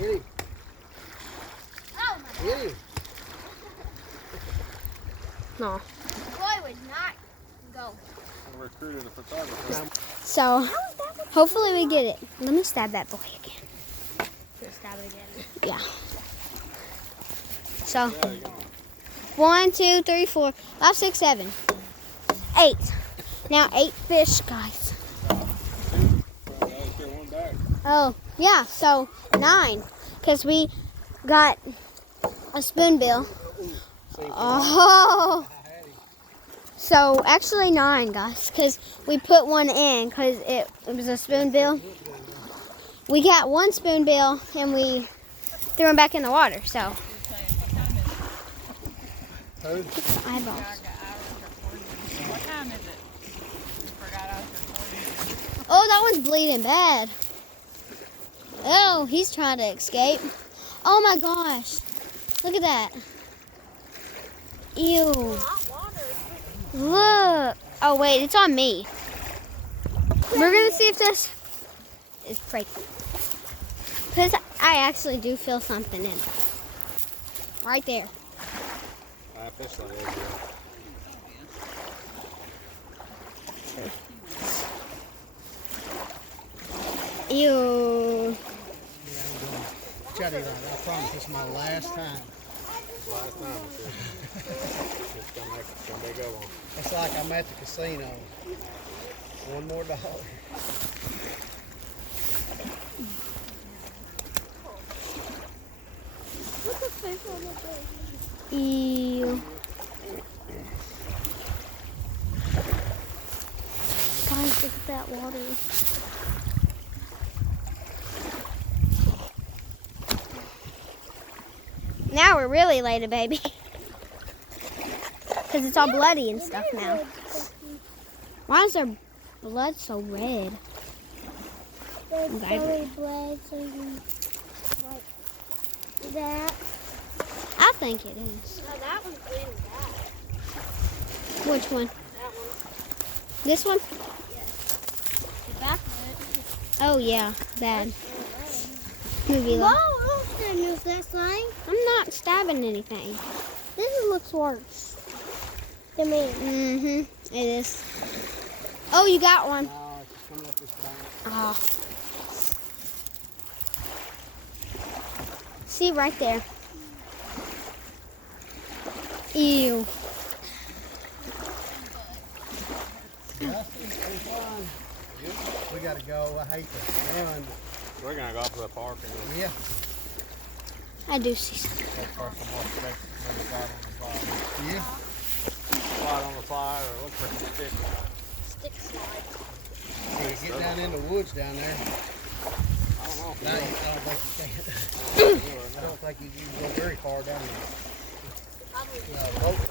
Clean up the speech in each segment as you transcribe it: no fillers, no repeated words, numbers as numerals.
Get him. Oh my Get him. No. Roy would not go. I recruited a photographer. So, hopefully we get it. Let me stab that boy again. Just stab it again. Yeah. So, Yeah, you go. 1, 2, 3, 4, 5, 6, 7, 8. Now 8 fish, guys. One back. Oh, yeah, so 9. Because we got a spoonbill. Oh. So, actually 9, guys. Because we put one in because it was a spoonbill. We got one spoonbill and we threw him back in the water, so. Eyeballs. What time is it? I forgot I was recording. Oh, that one's bleeding bad. Oh, he's trying to escape. Oh my gosh. Look at that. Ew. Look. Oh wait, it's on me. We're gonna see if this is pregnant. Because I actually do feel something in it. Right there. I fish that is, Ew. Shut it out. I promise this is my last time. Last time. It's gonna be a good one. It's like I'm at the casino. One more dollar. Ew. Guys, look at that water. Now we're really late, baby. Because it's all bloody and stuff now. Why is our blood so red? It's Okay. really blood, so you like that. I think it is. No, that one's bleeding bad. Which one? That one. This one? The back of Oh, yeah. Bad. it. Movie Whoa, love. I don't use that sign. I'm not stabbing anything. This looks worse to me. Mm-hmm. It is. Oh, you got one. No, it's just coming up this bank. Oh. See right there. Ew. Dusty, we fine. We gotta go. I hate to run. We're gonna go up to the park and just Yeah. I do see something. take first some more steps, maybe Yeah. slide on the slide or look for some sticks. Stick slide. So you get down in the woods down there. I don't know. No, I don't think you can. I don't think you can go very far down there. Probably.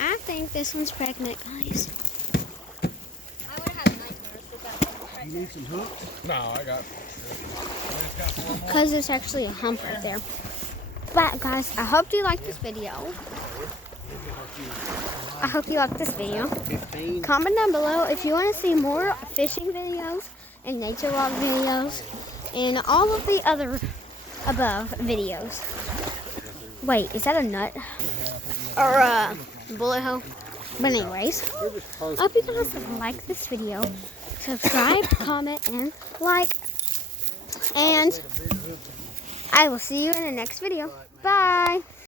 I think this one's pregnant, guys. I would have nightmares if that wasn't right You there. need some hooks? No, I got one more. Because there's actually a hump right there. But, guys, I hope you like this video. I hope you like this video. 15. Comment down below if you want to see more fishing videos and nature log videos and all of the other above videos. Wait, is that a nut? Or a bullet hole? But anyways, I hope you guys like this video. Subscribe, comment, and like. And I will see you in the next video. Bye.